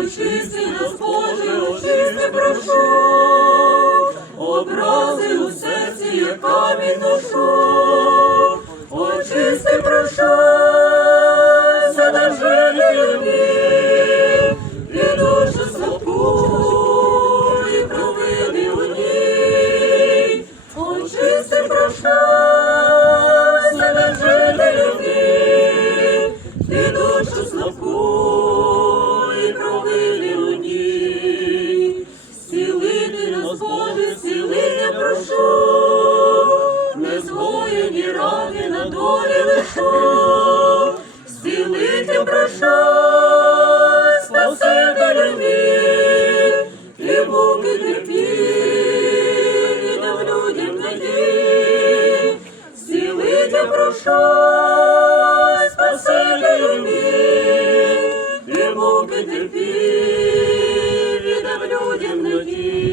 очисти, Господи, очисти, прошу, образи у серці, як камінь ношу, очисти, прошу. you.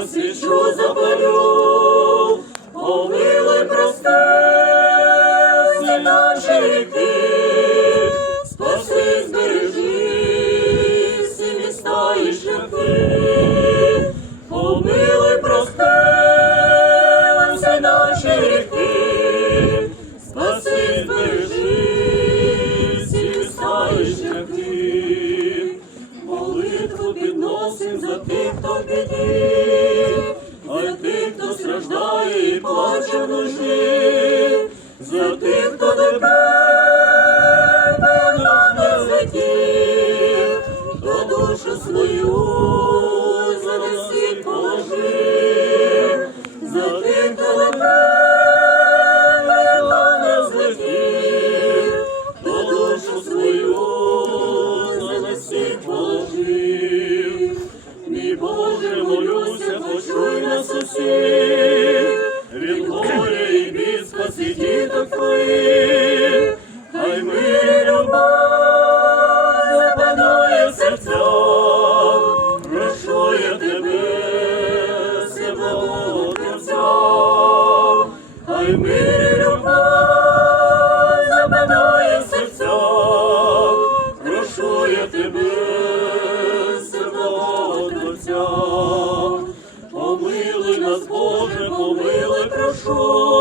посвічу запалю. наші душі, за тих, хто до тебе не злетів, хто душу свою. славити тебе, мир і любов серця, прошу я помилуй нас, Боже, помилуй, прошу.